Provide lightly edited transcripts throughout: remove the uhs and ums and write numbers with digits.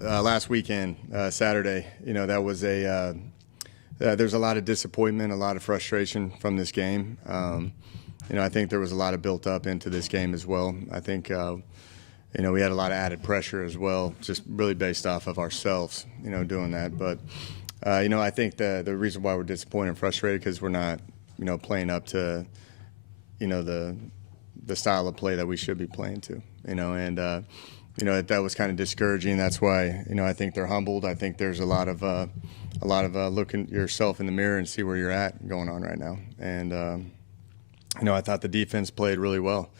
last weekend, Saturday, that was there's a lot of disappointment, a lot of frustration from this game. I think there was a lot of built up into this game as well. I think, we had a lot of added pressure as well, just really based off of ourselves, doing that. But, I think the reason why we're disappointed and frustrated because we're not, playing up to, the style of play that we should be playing to, and that was kind of discouraging. That's why, I think they're humbled. I think there's a lot of looking yourself in the mirror and see where you're at going on right now. And, I thought the defense played really well.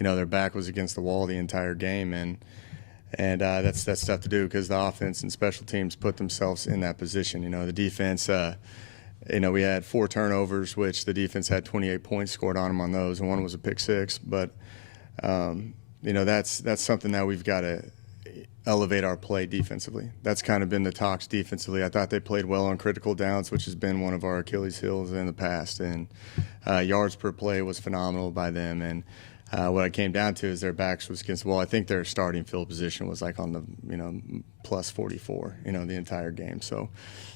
Their back was against the wall the entire game, and that's tough to do because the offense and special teams put themselves in that position. The defense, we had 4 turnovers, which the defense had 28 points scored on them on those, and one was a pick six. But that's something that we've got to elevate our play defensively. That's kind of been the talks defensively. I thought they played well on critical downs, which has been one of our Achilles heels in the past, and yards per play was phenomenal by them. And what I came down to is their backs was against the wall. I think their starting field position was like on the plus 44 the entire game. So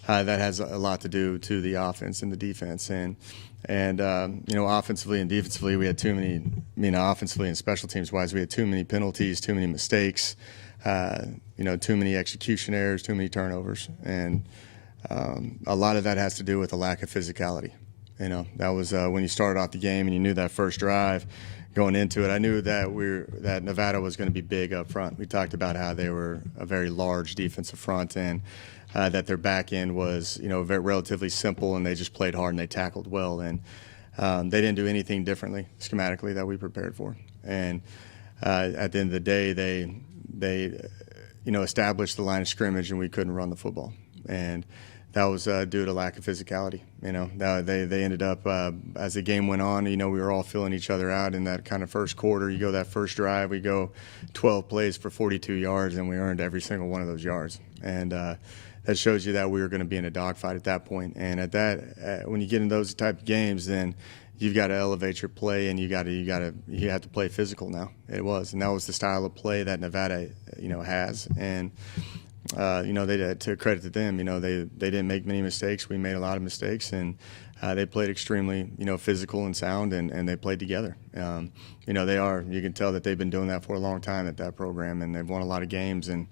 that has a lot to do to the offense and the defense. And offensively and defensively, we had too many. Offensively and special teams wise, we had too many penalties, too many mistakes. Too many execution errors, too many turnovers, and a lot of that has to do with a lack of physicality. That was when you started off the game and you knew that first drive going into it. I knew that Nevada was going to be big up front. We talked about how they were a very large defensive front and that their back end was very relatively simple, and they just played hard and they tackled well, and they didn't do anything differently schematically that we prepared for. And at the end of the day, they established the line of scrimmage and we couldn't run the football, and that was due to lack of physicality. They ended up as the game went on. We were all filling each other out in that kind of first quarter. You go that first drive, we go 12 plays for 42 yards, and we earned every single one of those yards. And that shows you that we were going to be in a dogfight at that point. And at that, when you get in those type of games, then you've got to elevate your play, and you have to play physical now. It was, and that was the style of play that Nevada, has. And they, to credit to them, they didn't make many mistakes. We made a lot of mistakes, and they played extremely, physical and sound, and they played together. You can tell that they've been doing that for a long time at that program, and they've won a lot of games. And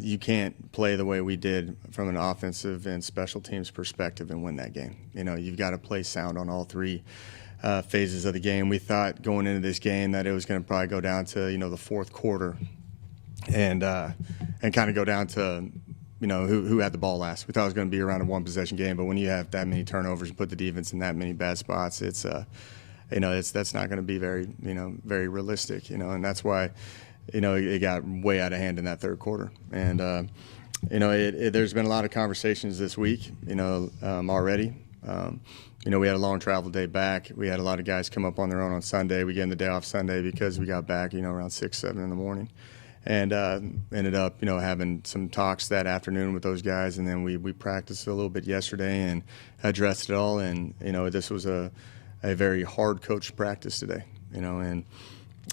you can't play the way we did from an offensive and special teams perspective and win that game. You've got to play sound on all 3 phases of the game. We thought going into this game that it was going to probably go down to, the fourth quarter and kind of go down to, who had the ball last. We thought it was going to be around a 1-possession game, but when you have that many turnovers and put the defense in that many bad spots, that's not going to be very, very realistic, and that's why, it got way out of hand in that third quarter. And, there's been a lot of conversations this week, already. We had a long travel day back. We had a lot of guys come up on their own on Sunday. We gave them the day off Sunday because we got back, around 6, 7 in the morning. And ended up, having some talks that afternoon with those guys. And then we practiced a little bit yesterday and addressed it all. And, this was a very hard coach practice today, and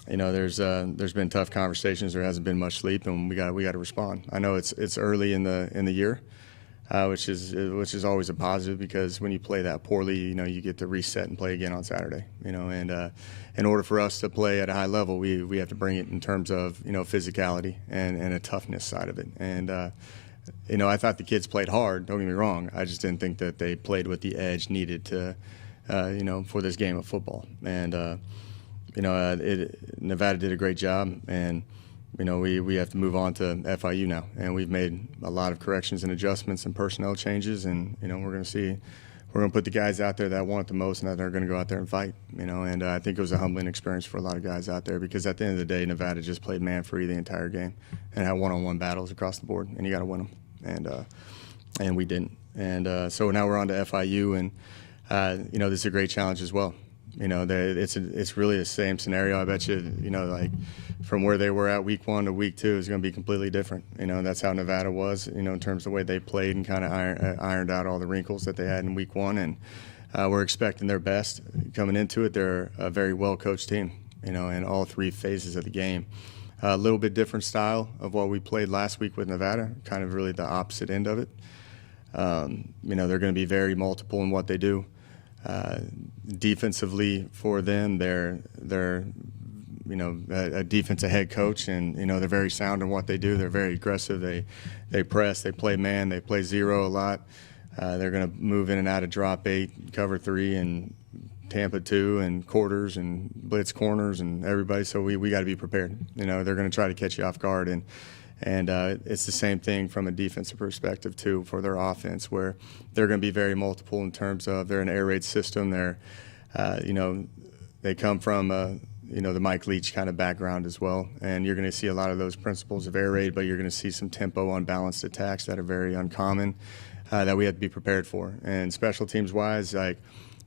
there's been tough conversations. There hasn't been much sleep, and we got to respond. I know it's early in the year, which is always a positive because when you play that poorly, you get to reset and play again on Saturday. And in order for us to play at a high level, we have to bring it in terms of physicality and a toughness side of it. And I thought the kids played hard. Don't get me wrong. I just didn't think that they played with the edge needed to for this game of football. And Nevada did a great job, and we have to move on to FIU now, and we've made a lot of corrections and adjustments and personnel changes, and we're going to put the guys out there that want it the most and that are going to go out there and fight, and I think it was a humbling experience for a lot of guys out there because at the end of the day, Nevada just played man free the entire game and had one-on-one battles across the board, and you got to win them, and we didn't, and so now we're on to FIU, and this is a great challenge as well. It's really the same scenario. I bet you, like from where they were at week 1 to week 2 is going to be completely different. That's how Nevada was, in terms of the way they played and kind of ironed out all the wrinkles that they had in week 1. And we're expecting their best coming into it. They're a very well-coached team, in all 3 phases of the game. A little bit different style of what we played last week with Nevada, kind of really the opposite end of it. They're going to be very multiple in what they do. Defensively for them, they're a defensive head coach, and they're very sound in what they do. They're very aggressive. They press. They play man. They play zero a lot. They're going to move in and out of drop 8, cover 3, and Tampa 2, and quarters and blitz corners and everybody. So we got to be prepared. They're going to try to catch you off guard, and it's the same thing from a defensive perspective too for their offense, where they're going to be very multiple in terms of they're an air raid system. They're they come from the Mike Leach kind of background as well, and you're going to see a lot of those principles of air raid, but you're going to see some tempo, unbalanced attacks that are very uncommon that we have to be prepared for. And special teams wise, like,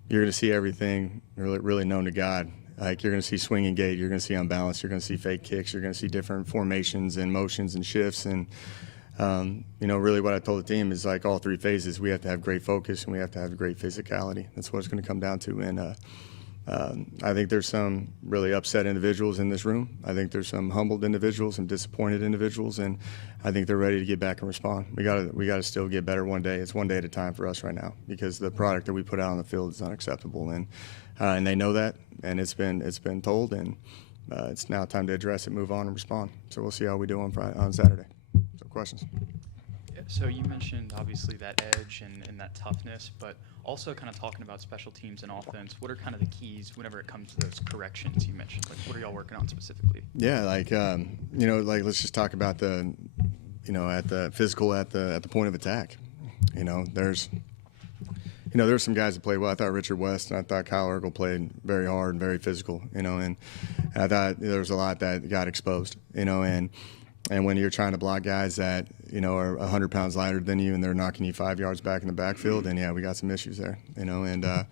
you're going to see everything really known to God. Like, you're going to see swinging gate, you're going to see unbalanced, you're going to see fake kicks, you're going to see different formations and motions and shifts. And really what I told the team is, like, all 3 phases, we have to have great focus and we have to have great physicality. That's what it's going to come down to. And I think there's some really upset individuals in this room. I think there's some humbled individuals, some disappointed individuals, and I think they're ready to get back and respond. We got to still get better one day. It's one day at a time for us right now, because the product that we put out on the field is unacceptable, and they know that, and it's been told, and it's now time to address it, move on, and respond. So we'll see how we do on Saturday. So questions? So you mentioned obviously that edge and that toughness, but also kind of talking about special teams and offense. What are kind of the keys whenever it comes to those corrections you mentioned? Like, what are y'all working on specifically? Yeah, like let's just talk about the at the physical at the point of attack. There's some guys that play well. I thought Richard West and I thought Kyle Ergel played very hard and very physical. And I thought there was a lot that got exposed. And when you're trying to block guys that, are 100 pounds lighter than you and they're knocking you 5 yards back in the backfield, then, yeah, we got some issues there, the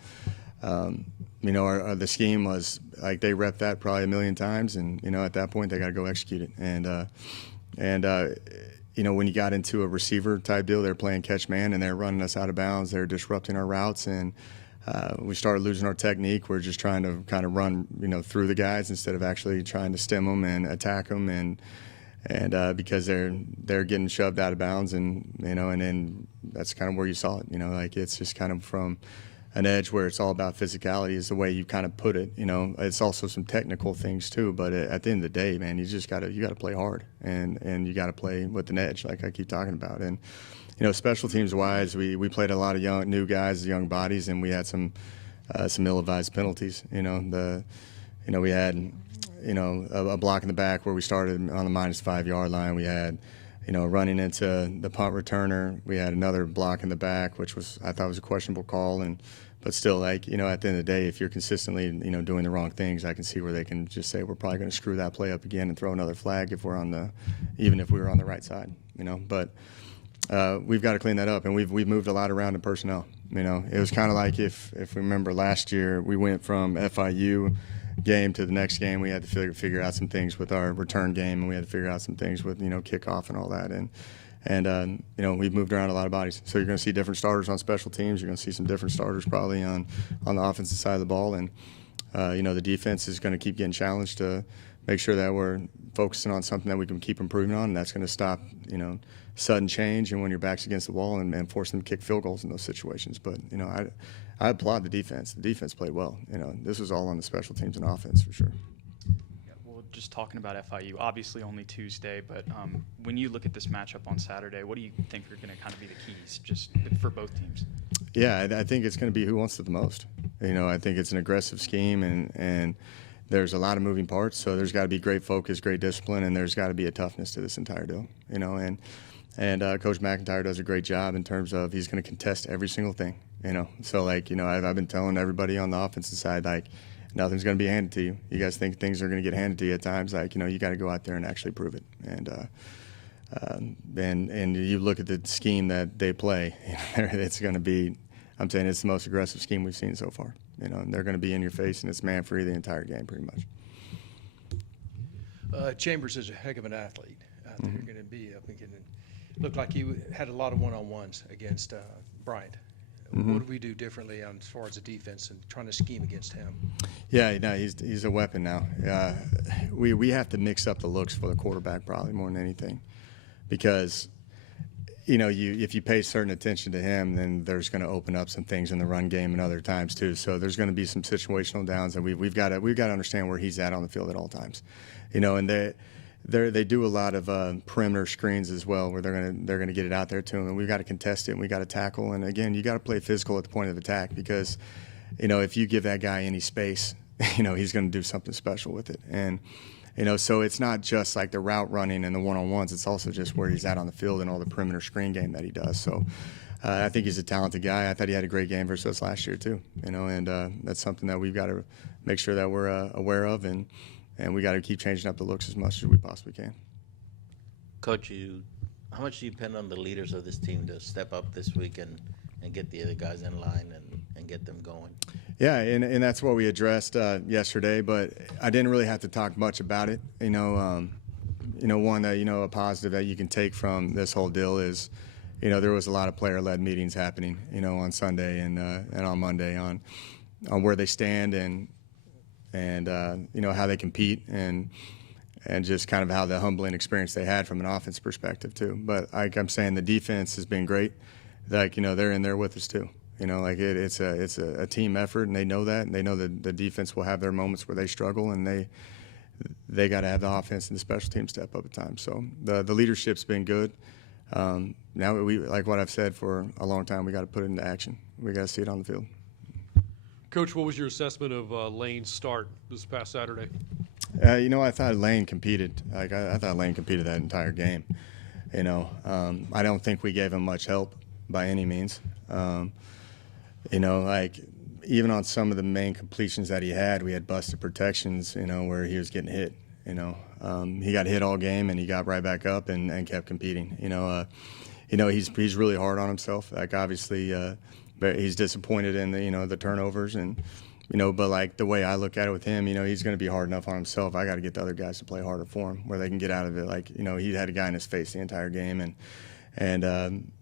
scheme was, like, they rep that probably a million times, and, at that point they got to go execute it. When you got into a receiver type deal, they're playing catch man and they're running us out of bounds. They're disrupting our routes, and we started losing our technique. We're just trying to kind of run, through the guys instead of actually trying to stem them and attack them, and because they're getting shoved out of bounds, and then that's kind of where you saw it. Like, it's just kind of from an edge where it's all about physicality is the way you kind of put it. It's also some technical things too, but at the end of the day, man, you got to play hard, and you got to play with an edge, like I keep talking about. And special teams wise, we played a lot of new guys, young bodies, and we had some ill-advised penalties. We had a block in the back where we started on the -5 yard line. We had, running into the punt returner. We had another block in the back, which I thought was a questionable call. But still, like, at the end of the day, if you're consistently, doing the wrong things, I can see where they can just say, we're probably going to screw that play up again and throw another flag even if we were on the right side, But we've got to clean that up, and we've moved a lot around in personnel. It was kind of like if we remember last year, we went from FIU game to the next game. We had to figure out some things with our return game, and we had to figure out some things with kickoff and all that. And we've moved around a lot of bodies. So you're going to see different starters on special teams. You're going to see some different starters probably on the offensive side of the ball. And the defense is going to keep getting challenged to make sure that we're focusing on something that we can keep improving on, and that's going to stop sudden change and when your back's against the wall, and force them to kick field goals in those situations. But I applaud the defense. The defense played well. This was all on the special teams and offense for sure. Yeah, well, just talking about FIU, obviously only Tuesday, but when you look at this matchup on Saturday, what do you think are going to kind of be the keys just for both teams? Yeah, I think it's going to be who wants it the most. I think it's an aggressive scheme, and there's a lot of moving parts, so there's got to be great focus, great discipline, and there's got to be a toughness to this entire deal. And Coach McIntyre does a great job in terms of he's going to contest every single thing. So I've been telling everybody on the offensive side, like, nothing's going to be handed to you. You guys think things are going to get handed to you at times, like, you got to go out there and actually prove it. And you look at the scheme that they play, it's going to be, I'm saying it's the most aggressive scheme we've seen so far. And they're going to be in your face, and it's man free the entire game pretty much. Chambers is a heck of an athlete out there. Going to be up and getting. Looked like he had a lot of one-on-ones against Bryant. What do we do differently as far as the defense and trying to scheme against him? Yeah, no, he's a weapon now. We have to mix up the looks for the quarterback probably more than anything, because if you pay certain attention to him, then there's going to open up some things in the run game and other times too. So there's going to be some situational downs, and we've got to understand where he's at on the field at all times. And they do a lot of perimeter screens as well, where they're going to get it out there to him, and we've got to contest it, and we got to tackle. And again, you got to play physical at the point of attack, because if you give that guy any space, he's going to do something special with it. And so it's not just like the route running and the one-on-ones. It's also just where he's at on the field and all the perimeter screen game that he does. So I think he's a talented guy. I thought he had a great game versus us last year too. And that's something that we've got to make sure that we're aware of, and we got to keep changing up the looks as much as we possibly can. Coach, how much do you depend on the leaders of this team to step up this week and get the other guys in line and get them going? Yeah, and that's what we addressed yesterday, but I didn't really have to talk much about it. One that, a positive that you can take from this whole deal is, there was a lot of player-led meetings happening, on Sunday and on Monday on where they stand and how they compete and just kind of how the humbling experience they had from an offense perspective too. But like I'm saying, the defense has been great. Like, they're in there with us too. It's a team effort, and they know that, and they know that the defense will have their moments where they struggle, and they got to have the offense and the special team step up at times. So the leadership's been good. Now we, like what I've said for a long time, we got to put it into action. We got to see it on the field. Coach, what was your assessment of Lane's start this past Saturday? I thought Lane competed. I thought Lane competed that entire game. I don't think we gave him much help by any means. Even on some of the main completions that he had, we had busted protections, where he was getting hit. He got hit all game, and he got right back up and kept competing. He's really hard on himself. Obviously, he's disappointed in the turnovers, and but the way I look at it with him, he's going to be hard enough on himself. I got to get the other guys to play harder for him, where they can get out of it. He had a guy in his face the entire game, and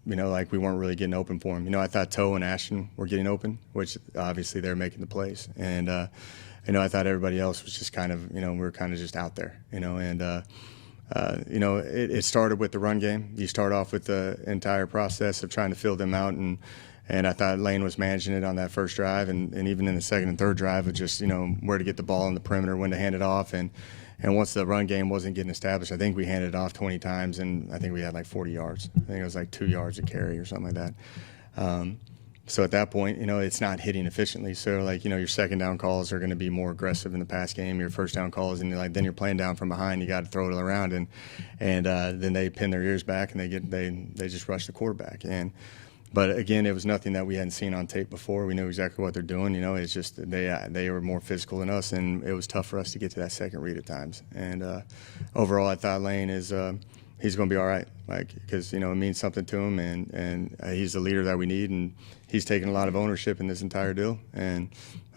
we weren't really getting open for him. I thought Toe and Ashton were getting open, which obviously they're making the plays. And, I thought everybody else was just kind of, we were kind of just out there, it started with the run game. You start off with the entire process of trying to fill them out. And I thought Lane was managing it on that first drive, and even in the second and third drive of just, where to get the ball in the perimeter, when to hand it off. And once the run game wasn't getting established, I think we handed it off 20 times, and I think we had 40 yards. I think it was 2 yards a carry or something like that. So at that point, it's not hitting efficiently. So your second down calls are going to be more aggressive in the pass game. Your first down calls, and then you're playing down from behind. You got to throw it around, and then they pin their ears back, and they just rush the quarterback. But again, it was nothing that we hadn't seen on tape before. We knew exactly what they're doing. It's just they were more physical than us, and it was tough for us to get to that second read at times. And overall, I thought Lane is he's going to be all right, because it means something to him, and he's the leader that we need, and he's taken a lot of ownership in this entire deal. And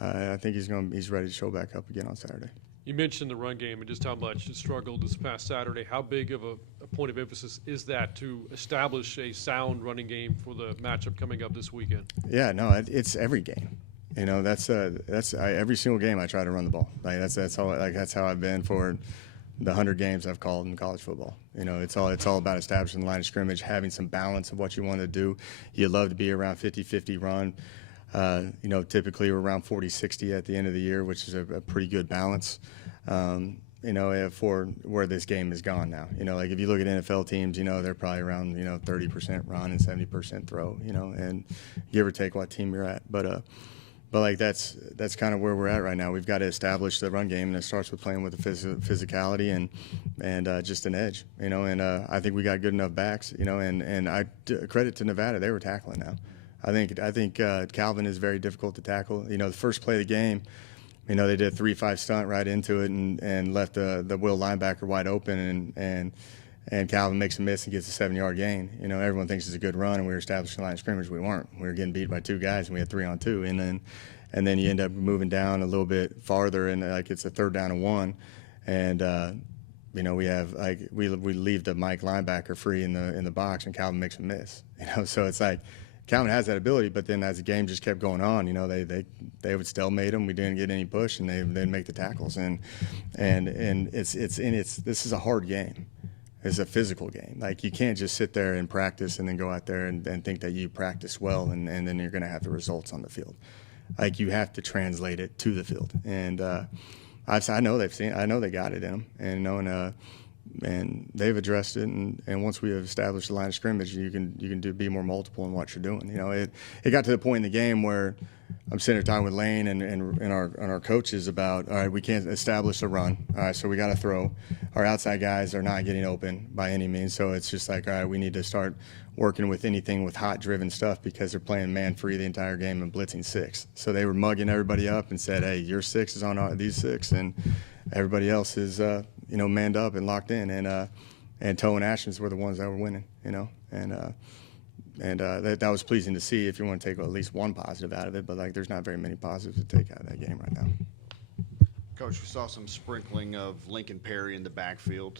I think he's ready to show back up again on Saturday. You mentioned the run game and just how much it struggled this past Saturday. How big of a point of emphasis is that to establish a sound running game for the matchup coming up this weekend? Yeah, no, it's every game. That's every single game I try to run the ball. That's how I've been for the 100 games I've called in college football. It's all about establishing the line of scrimmage, having some balance of what you want to do. You love to be around 50-50 run. Typically we're around 40-60 at the end of the year, which is a pretty good balance, for where this game is gone now. If you look at NFL teams, they're probably around, 30% run and 70% throw, and give or take what team you're at. But that's kind of where we're at right now. We've got to establish the run game, and it starts with playing with the physicality and just an edge, and I think we got good enough backs, and credit to Nevada, they were tackling now. I think Calvin is very difficult to tackle. The first play of the game, they did a 3-5 stunt right into it and left the Will linebacker wide open, and Calvin makes a miss and gets a 7-yard gain. Everyone thinks it's a good run, and we were establishing a line of scrimmage. We weren't. We were getting beat by 2 guys, and we had 3-on-2. And then you end up moving down a little bit farther, and it's a 3rd down and 1, and we have we leave the Mike linebacker free in the box, and Calvin makes a miss. So it's Calvin has that ability, but then as the game just kept going on, they would stalemate him. We didn't get any push, and they'd make the tackles. And this is a hard game. It's a physical game. Like, you can't just sit there and practice and then go out there and think that you practice well and then you're going to have the results on the field. Like, you have to translate it to the field. And I know they got it in them, and they've addressed it. And once we have established the line of scrimmage, you can be more multiple in what you're doing. It got to the point in the game where I'm sitting there talking with Lane and our coaches about, all right, we can't establish a run. All right, so we got to throw. Our outside guys are not getting open by any means. So it's just like, all right, we need to start working with anything with hot-driven stuff because they're playing man-free the entire game and blitzing 6. So they were mugging everybody up and said, hey, your 6 is on these 6, and everybody else is, manned up and locked in. And Toe and Ashton's were the ones that were winning, that was pleasing to see if you want to take at least one positive out of it. But, there's not very many positives to take out of that game right now. Coach, we saw some sprinkling of Lincoln Perry in the backfield.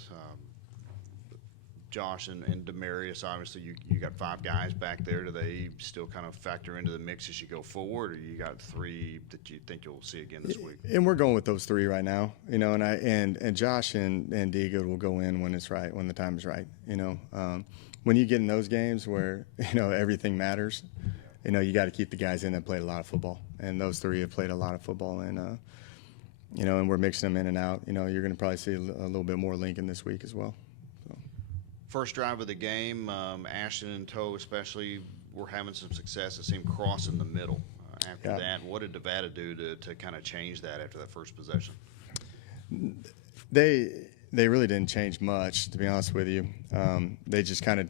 Josh and Demarius, obviously you got 5 guys back there. Do they still kind of factor into the mix as you go forward, or you got 3 that you think you'll see again this week? And we're going with those 3 right now, and Josh and Deagood will go in when it's right, when the time is right. When you get in those games where everything matters, you got to keep the guys in that played a lot of football, and those 3 have played a lot of football, and we're mixing them in and out. You're going to probably see a little bit more Lincoln this week as well. First drive of the game, Ashton and Toe especially were having some success. It seemed crossing the middle. After that, what did Nevada do to kind of change that after that first possession? They really didn't change much, to be honest with you. They just kind of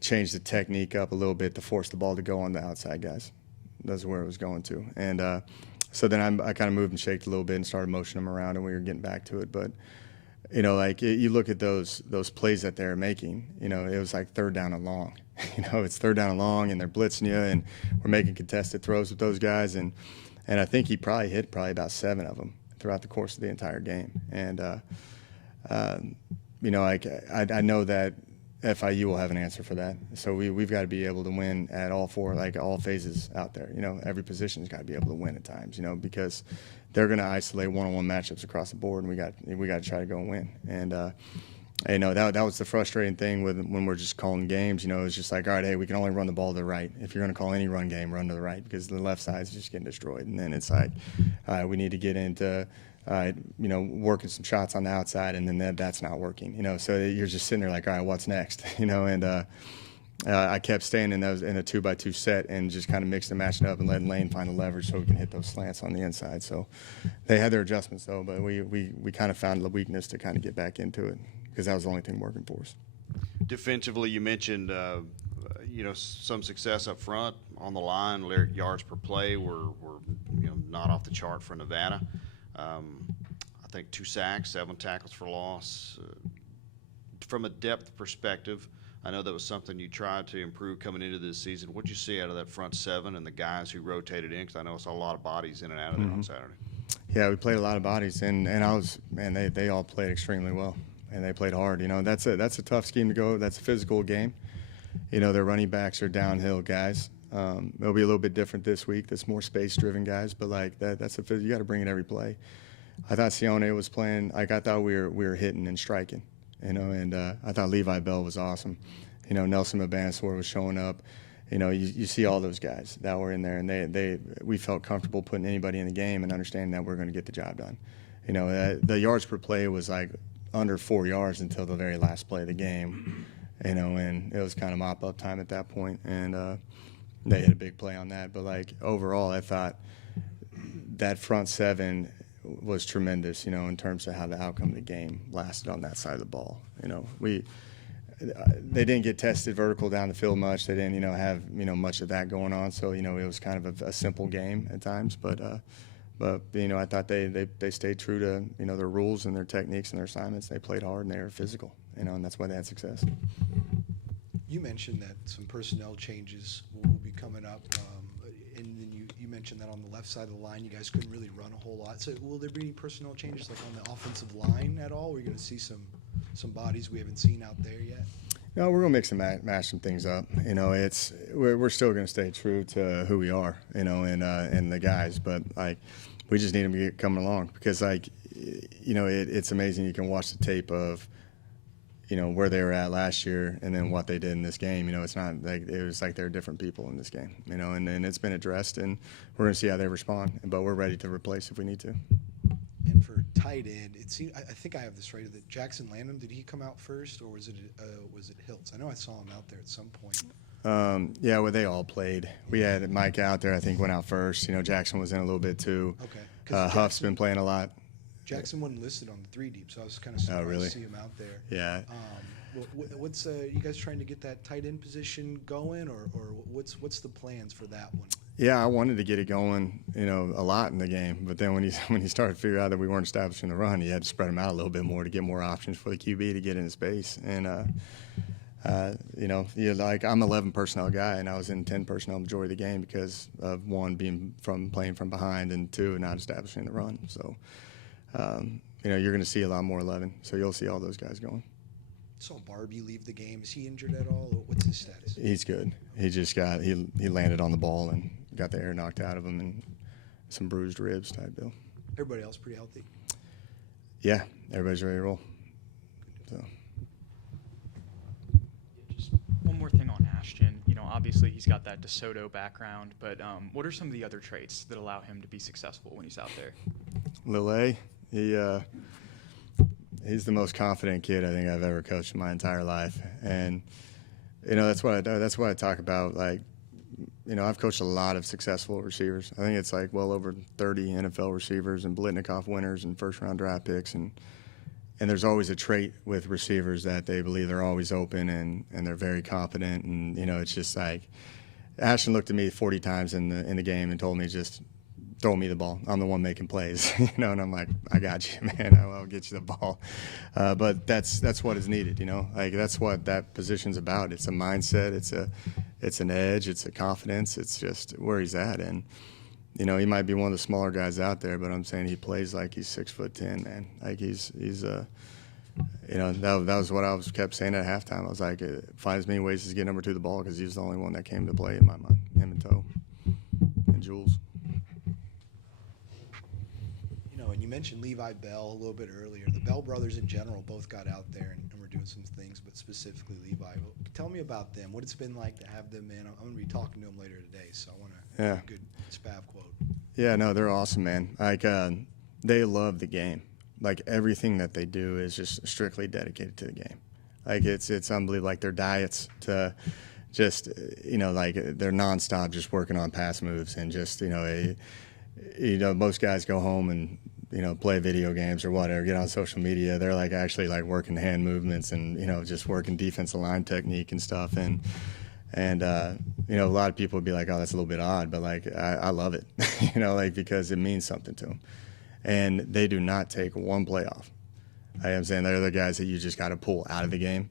changed the technique up a little bit to force the ball to go on the outside guys. That's where it was going to. And so then I kind of moved and shaked a little bit and started motioning them around, and we were getting back to it. But you look at those plays that they're making, it was like 3rd down and long. It's 3rd down and long, and they're blitzing you, and we're making contested throws with those guys. And I think he probably hit about 7 of them throughout the course of the entire game. And, I know that FIU will have an answer for that. So we've got to be able to win at all 4, all phases out there. Every position's got to be able to win at times, because they're going to isolate one-on-one matchups across the board, and we got to try to go and win. And that was the frustrating thing when we're just calling games. It's just like, all right, hey, we can only run the ball to the right. If you're going to call any run game, run to the right, because the left side's just getting destroyed. And then it's like, all right, we need to get into working some shots on the outside, and then that's not working. So you're just sitting there like, all right, what's next? And I kept staying in a 2-by-2 set and just kind of mixing and matching up and letting Lane find the leverage so we can hit those slants on the inside. So they had their adjustments, though, but we kind of found the weakness to kind of get back into it because that was the only thing working for us. Defensively, you mentioned some success up front on the line. Yards per play were not off the chart for Nevada. I think 2 sacks, 7 tackles for loss. From a depth perspective, I know that was something you tried to improve coming into this season. What did you see out of that front 7 and the guys who rotated in? Because I know I saw a lot of bodies in and out of there on Saturday. Yeah, we played a lot of bodies, and they all played extremely well, and they played hard. That's a tough scheme to go. That's a physical game. Their running backs are downhill guys. It'll be a little bit different this week. That's more space-driven guys, but that's you got to bring it every play. I thought Sione was playing. I thought we were hitting and striking. And I thought Levi Bell was awesome. Nelson Mabansor was showing up. You see all those guys that were in there, and we felt comfortable putting anybody in the game and understanding that we're going to get the job done. The yards per play was like under 4 yards until the very last play of the game. And it was kind of mop-up time at that point, and they hit a big play on that. But overall, I thought that front 7 was tremendous, in terms of how the outcome of the game lasted on that side of the ball. They didn't get tested vertical down the field much. They didn't, have, much of that going on. So, it was kind of a simple game at times. But I thought they stayed true to, their rules and their techniques and their assignments. They played hard and they were physical, and that's why they had success. You mentioned that some personnel changes will be coming up, and then you mentioned that on the left side of the line, you guys couldn't really run a whole lot. So will there be any personnel changes on the offensive line at all? We're going to see some bodies we haven't seen out there yet. No, we're gonna mix and match some things up. You know, we're still gonna stay true to who we are. You know, and the guys, but like we just need them to get coming along because like you know it's amazing. You can watch the tape of you know where they were at last year and then what they did in this game. You know, it's not like it was like they're different people in this game. You know, and it's been addressed and we're gonna see how they respond. But we're ready to replace if we need to. And for tight end, it seemed, I think I have this right, that Jackson Lanham, did he come out first, or was it Hiltz? I know I saw him out there at some point. Yeah, well, they all played. We had Mike out there, I think, went out first. You know, Jackson was in a little bit too. Okay. 'Cause Huff's been playing a lot. Jackson wasn't listed on the 3 deep, so I was kind of surprised really? to see him out there. Yeah. What's you guys trying to get that tight end position going, or what's the plans for that one? Yeah, I wanted to get it going, you know, a lot in the game. But then when he started to figure out that we weren't establishing the run, he had to spread them out a little bit more to get more options for the QB to get into space. And, you know, like I'm 11 personnel guy, and I was in 10 personnel majority of the game because of one being playing from behind and two not establishing the run. So, you know, you're going to see a lot more 11. So you'll see all those guys going. Saw Barbie leave the game. Is he injured at all? Or what's his status? He's good. He just he landed on the ball and got the air knocked out of him and some bruised ribs type deal. Everybody else pretty healthy? Yeah, everybody's ready to roll. So. Just one more thing on Ashton. You know, obviously he's got that DeSoto background, but what are some of the other traits that allow him to be successful when he's out there? Lil A, he's the most confident kid I think I've ever coached in my entire life, and you know that's what I talk about. Like, you know, I've coached a lot of successful receivers. I think it's like well over 30 NFL receivers and Blitnikoff winners and first-round draft picks, and there's always a trait with receivers that they believe they're always open and they're very confident, and you know it's just like Ashton looked at me 40 times in the game and told me just throw me the ball. I'm the one making plays, you know, and I'm like, I got you, man. I'll get you the ball. But that's what is needed, you know. Like that's what that position's about. It's a mindset. It's an edge. It's a confidence. It's just where he's at. And you know, he might be one of the smaller guys out there, but I'm saying he plays like he's 6'10", man. Like he's you know, that was what I kept saying at halftime. I was like, find as many ways to get number 2 the ball because he's the only one that came to play in my mind. Him and Toe and Jules. And you mentioned Levi Bell a little bit earlier. The Bell brothers in general both got out there and were doing some things, but specifically Levi. Well, tell me about them. What it's been like to have them in. I'm going to be talking to them later today, so I want to have a good Spav quote. Yeah, no, they're awesome, man. Like they love the game. Like everything that they do is just strictly dedicated to the game. Like it's unbelievable. Like their diets to just you know like they're nonstop just working on pass moves and just you know most guys go home and you know play video games or whatever, get on social media. They're like actually like working hand movements and you know just working defensive line technique and stuff. And you know a lot of people would be like, oh, that's a little bit odd, but like I love it, you know, like because it means something to them. And they do not take one play off. I'm saying they're the guys that you just got to pull out of the game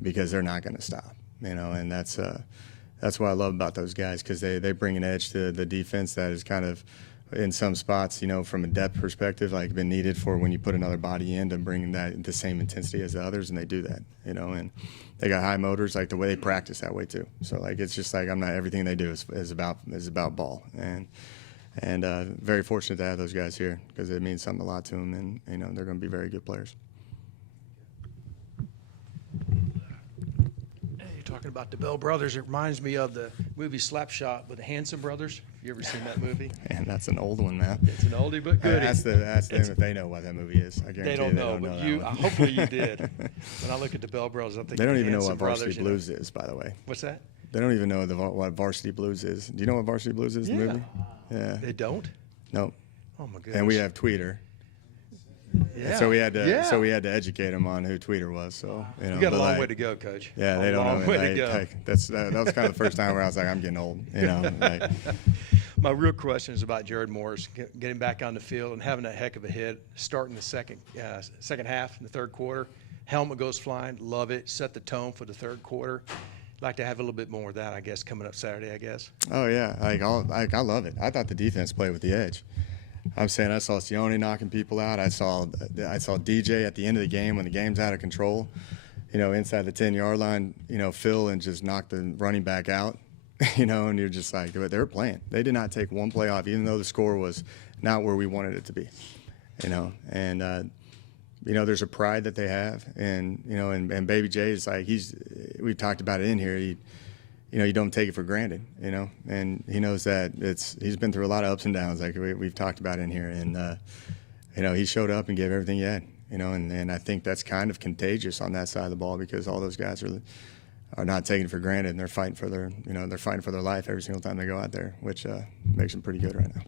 because they're not going to stop, you know. And that's what I love about those guys because they bring an edge to the defense that is kind of in some spots, you know, from a depth perspective, like been needed for when you put another body in to bring that the same intensity as the others, and they do that, you know. And they got high motors, like the way they practice that way too. So like it's just like everything they do is about ball, and very fortunate to have those guys here because it means something a lot to them, and you know they're going to be very good players. Talking about the Bell brothers, it reminds me of the movie Slapshot with the Hanson brothers. Have you ever seen that movie? And that's an old one, man. It's an oldie but goodie. Ask them if they know what that movie is. I guarantee They don't know, that but you one. hopefully you did. When I look at the Bell brothers, I'm thinking They don't even know Hanson what Varsity brothers, Blues is, by the way. What's that? They don't even know what Varsity Blues is. Do you know what Varsity Blues is? The movie? Yeah. They don't? No. Oh my goodness. And we have Tweeter. Yeah. So we had to educate them on who Tweeter was. So you know, You got a long like, way to go, Coach. Yeah, they don't know. A long way to Like, go. that was kind of the first time where I was like, I'm getting old. You know. Like, My real question is about Jared Morris getting back on the field and having a heck of a hit, starting the second half in the third quarter. Helmet goes flying, love it, set the tone for the third quarter. Like to have a little bit more of that, I guess, coming up Saturday, I guess. oh yeah, I love it. I thought the defense played with the edge. I'm saying I saw Sione knocking people out. I saw DJ at the end of the game when the game's out of control. inside the 10-yard line, fill and just knock the running back out, and you're just like, they were playing. They did not take one play off, even though the score was not where we wanted it to be, and there's a pride that they have, and and Baby J is like, we've talked about it in here. You don't take it for granted, and he knows that he's been through a lot of ups and downs, like we've talked about in here, and he showed up and gave everything he had, and I think that's kind of contagious on that side of the ball, because all those guys are not taking it for granted, and they're fighting for their life every single time they go out there, which makes them pretty good right now.